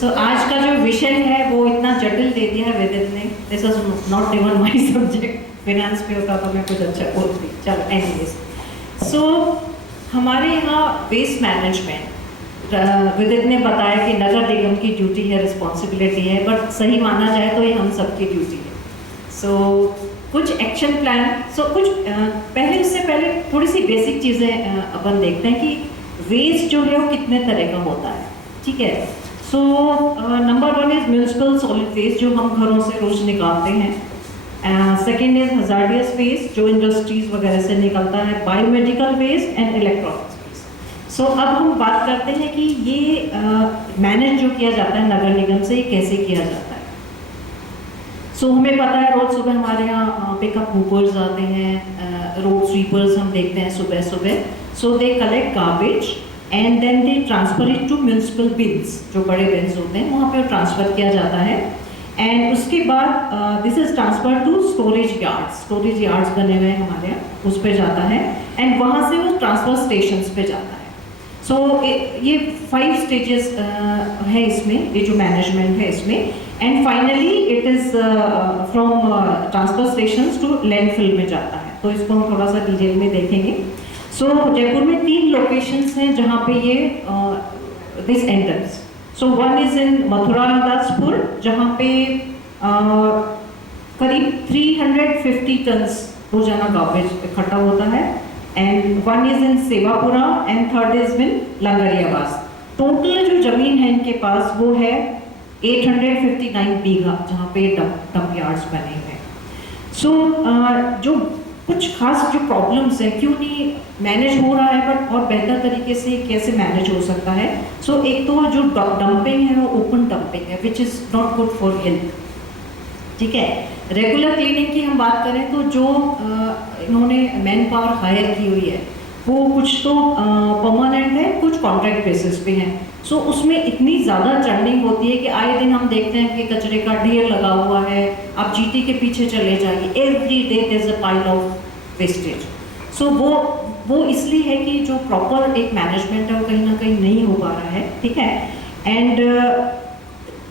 सो आज का जो विषय है वो इतना जटिल दे दिया है विदित ने. This is not even my subject. Finance पे होता तो मैं कुछ अच्छा बोलती. चलो एनीवेज. सो हमारे यहाँ वेस्ट मैनेजमेंट विदित ने बताया कि नगर निगम की ड्यूटी है, रिस्पॉन्सिबिलिटी है, बट सही माना जाए तो ये हम सबकी ड्यूटी है. सो कुछ एक्शन प्लान. कुछ पहले उससे पहले थोड़ी सी बेसिक चीज़ें अपन देखते हैं कि वेस्ट जो है वो कितने तरह का होता है. ठीक है. So number 1 is municipal solid waste जो हम घरों से रोज निकालते हैं. सेकेंड इज हजार्डियस वेस्ट जो इंडस्ट्रीज वगैरह से निकलता है. Biomedical waste and electronics waste. So अब हम बात करते हैं कि ये मैनेज जो किया जाता है नगर निगम से, ये कैसे किया जाता है. सो हमें पता है रोज सुबह हमारे यहाँ पिकअप हुपर्स आते हैं, रोड स्वीपर्स हम देखते हैं सुबह सुबह. So they collect garbage and then they transfer it to municipal bins. जो बड़े बिन्स होते हैं वहाँ पे ट्रांसफ़र किया जाता है. एंड उसके बाद this is transfer to storage yards. Storage yards बने हुए हैं हमारे यहाँ, उस पर जाता है. एंड वहाँ से वो ट्रांसफर स्टेशंस पे जाता है. सो ये 5 स्टेजेस है इसमें, ये जो मैनेजमेंट है इसमें. And finally it is from transfer stations to landfill में जाता है. तो इसको हम थोड़ा सा डिटेल में देखेंगे. सो जयपुर में 3 लोकेशंस हैं जहाँ पे ये this enters. So one is इन मथुरा दासपुर जहाँ पे करीब 350 टन्स रोजाना गार्बेज इकट्ठा होता है. And one is in Sevapura and third is in Langariyabas. Total जो जमीन है इनके पास वो है 859 बीघा जहाँ पे डंप यार्ड्स बने हुए हैं. सो जो कुछ खास जो प्रॉब्लम्स हैं, क्यों नहीं मैनेज हो रहा है, बट और बेहतर तरीके से कैसे मैनेज हो सकता है. सो एक तो जो डंपिंग है वो ओपन डंपिंग है which is not good for health. ठीक है. रेगुलर क्लीनिंग की हम बात करें तो जो इन्होंने मैन पावर हायर की हुई है वो कुछ तो परमानेंट है, कुछ कॉन्ट्रैक्ट बेसिस पे हैं. सो उसमें इतनी ज़्यादा चर्निंग होती है कि आए दिन हम देखते हैं कि कचरे का ढेर लगा हुआ है. आप जीटी के पीछे चले जाइए, every day there is a pile of wastage. So वो इसलिए है कि जो प्रॉपर एक मैनेजमेंट है वो कहीं ना कहीं नहीं हो पा रहा है. ठीक है. एंड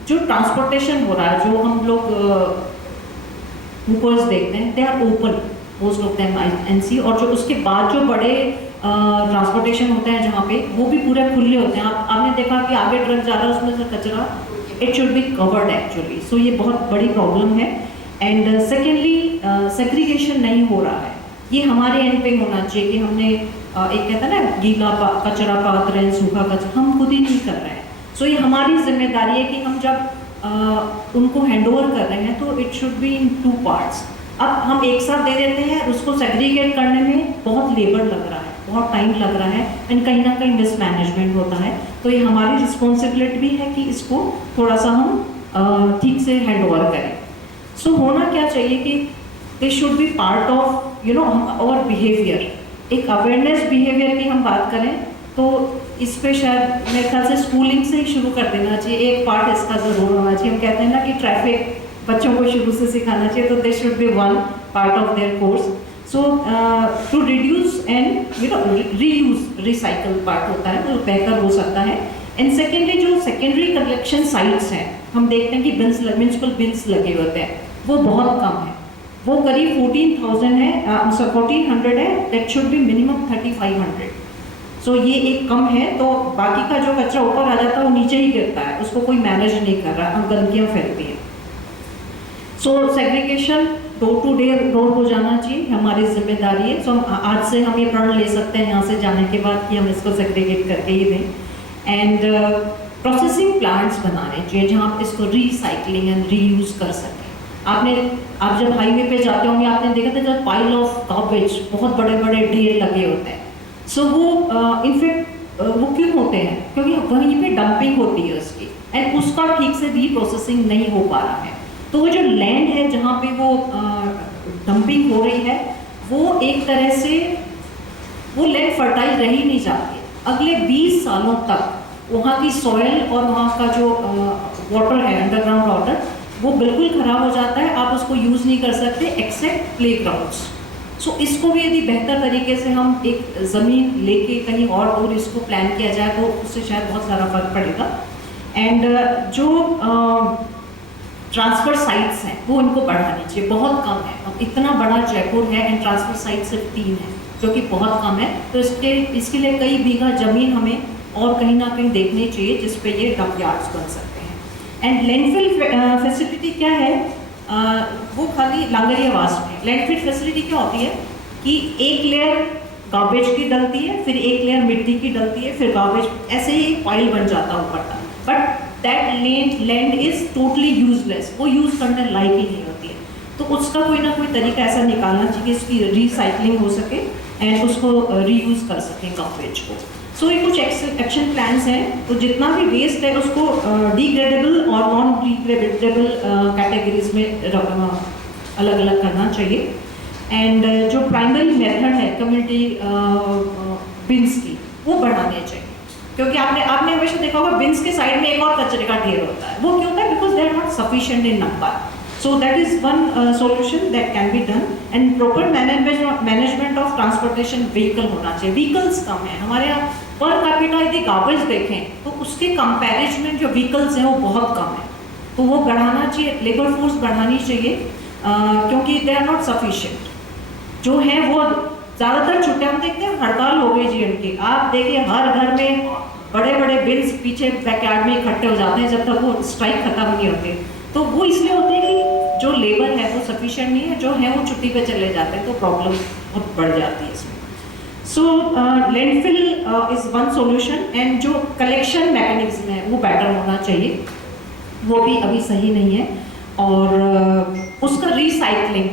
जो ट्रांसपोर्टेशन हो रहा है, जो हम लोग ऊपर्स देखते हैं, they are open most of them एनसी. और जो उसके बाद जो बड़े ट्रांसपोर्टेशन होते हैं जहाँ पे, वो भी पूरे खुले होते हैं. आपने देखा कि आगे ट्रक जा रहा है, उसमें से कचरा it should be covered actually. So ये बहुत बड़ी प्रॉब्लम है. एंड सेकेंडली सेग्रीगेशन नहीं हो रहा है. ये हमारे एंड पे होना चाहिए कि हमने एक कहता है ना गीला कचरा पात्र है, सूखा कचरा, हम खुद ही नहीं कर रहे हैं. सो ये हमारी जिम्मेदारी है कि हम जब उनको हैंड ओवर कर रहे हैं तो it should be in 2 parts. अब हम एक साथ दे देते हैं, उसको सेग्रीगेट करने में बहुत लेबर लग रहा है, बहुत टाइम लग रहा है, एंड कहीं ना कहीं मिसमैनेजमेंट होता है. तो ये हमारी रिस्पॉन्सिबिलिटी भी है कि इसको थोड़ा सा हम ठीक से हैंड ओवर करें. सो होना क्या चाहिए कि they should be part of our behaviour. एक अवेयरनेस बिहेवियर की हम बात करें तो इस पे शायद मेरे ख्याल से स्कूलिंग से ही शुरू कर देना चाहिए. एक पार्ट इसका ज़रूर होना चाहिए. हम कहते हैं ना कि ट्रैफिक बच्चों को शुरू से सिखाना चाहिए, तो they should be one part of their course. So to reduce and reuse, recycle part होता है, तो बेहतर हो सकता है. एंड सेकेंडली जो सेकेंडरी कलेक्शन साइट्स हैं, हम देखते हैं कि बिन्स, म्यूनिसिपल बिन्स लगे होते हैं, वो बहुत कम है. वो करीब 14,000 है, 1400 है. That should be minimum 3500. सो ये एक कम है. तो बाकी का जो कचरा ऊपर आ जाता है वो नीचे ही गिरता है, उसको कोई मैनेज नहीं कर रहा, अब गंदगियाँ फैलती हैं. सो सेग्रीगेशन डोर टू डोर हो जाना चाहिए, हमारी जिम्मेदारी है. सो आज से हम ये प्रण ले सकते हैं यहाँ से जाने के बाद कि हम इसको सेग्रीगेट करके ही दें. एंड प्रोसेसिंग प्लांट्स बनाने चाहिए जहाँ आप इसको रिसाइकलिंग एंड रीयूज कर सकें. आप जब हाईवे पे जाते होंगे, आपने देखा था जब पाइल ऑफ गार्बेज, बहुत बड़े बड़े ढेर लगे होते हैं. सो वो इनफैक्ट वो क्यों होते हैं? क्योंकि वहीं पे डंपिंग होती है उसकी, एंड उसका ठीक से रीप्रोसेसिंग नहीं हो पा रहा है. तो वो जो लैंड है जहाँ पे वो डंपिंग हो रही है, वो एक तरह से वो लैंड फर्टाइल रह ही नहीं जाती. अगले 20 सालों तक वहाँ की सॉइल और वहाँ का जो वाटर है, अंडरग्राउंड वाटर, वो बिल्कुल ख़राब हो जाता है. आप उसको यूज़ नहीं कर सकते एक्सेप्ट प्ले ग्राउंड्स. सो इसको भी यदि बेहतर तरीके से हम एक ज़मीन लेके कहीं और इसको प्लान किया जाए तो उससे शायद बहुत सारा फर्क पड़ेगा. एंड जो ट्रांसफर साइट्स हैं वो इनको बढ़ानी चाहिए, बहुत कम है। अब इतना बड़ा जयपुर है एंड ट्रांसफर साइट सिर्फ 3 है, जो कि बहुत कम है। तो इसके लिए कई बीघा ज़मीन हमें और कहीं ना कहीं देखनी चाहिए जिस पे ये डंप यार्ड्स बन सकते हैं। एंड लैंडफिल फैसिलिटी क्या है, वो खाली लांगरिया वास्ट में। लैंडफिल फैसिलिटी क्या होती है कि एक लेयर गार्बेज की डलती है, फिर एक लेयर मिट्टी की डलती है, फिर गार्बेज, ऐसे ही पाइल बन जाता है ऊपर तक। But that land is totally useless, वो यूज़ करने लायक ही नहीं होती है। तो उसका कोई ना कोई तरीका ऐसा निकालना चाहिए कि उसकी रिसाइकलिंग हो सके एंड उसको रीयूज़ कर सकें गार्बेज को। सो ये कुछ एक्शन प्लान्स हैं। तो जितना भी वेस्ट है उसको डिग्रेडेबल और नॉन डिग्रेडेबल कैटेगरीज में अलग अलग करना चाहिए। एंड जो प्राइमरी मेथड है कम्युनिटी बिन्स की, वो बढ़ाने चाहिए, क्योंकि आपने हमेशा देखा होगा बिन्स के साइड में एक और कचरे का ढेर होता है। वो क्यों होता है? Because they are not sufficient in number. So that is one solution that can be done. And proper management of transportation vehicle होना चाहिए। व्हीकल्स कम है हमारे यहाँ, पर कैपिटा यदि गार्बेज देखें तो उसके कंपैरिजन में जो व्हीकल्स हैं वो बहुत कम है। तो वो बढ़ाना चाहिए, लेबर फोर्स बढ़ानी चाहिए, क्योंकि दे आर नॉट सफिशिएंट। जो है वो ज़्यादातर छुट्टियां हम देखते हैं, हड़ताल हो गई जीएम की। आप देखिए हर घर में बड़े बड़े बिल्स पीछे बैकयार्ड में इकट्ठे हो जाते हैं जब तक वो स्ट्राइक खत्म नहीं होती। तो वो इसलिए होती है कि जो लेबर है वो सफिशिएंट नहीं है, जो है वो छुट्टी पे चले जाते हैं, तो प्रॉब्लम बहुत बढ़ जाती है इसमें। So landfill is one solution. And जो कलेक्शन मैकेनिज्म है वो बेटर होना चाहिए, वो भी अभी सही नहीं है। और उसका रिसाइकलिंग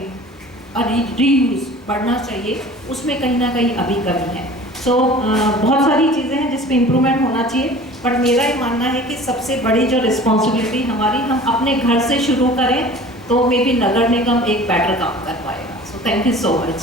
और रीयूज़ बढ़ना चाहिए, उसमें कहीं ना कहीं अभी कमी है। सो बहुत सारी चीज़ें हैं जिस पे इम्प्रूवमेंट होना चाहिए। बट मेरा ये मानना है कि सबसे बड़ी जो रिस्पॉन्सिबिलिटी हमारी, हम अपने घर से शुरू करें तो मे बी नगर निगम एक बेटर काम कर पाएगा। So thank you so much.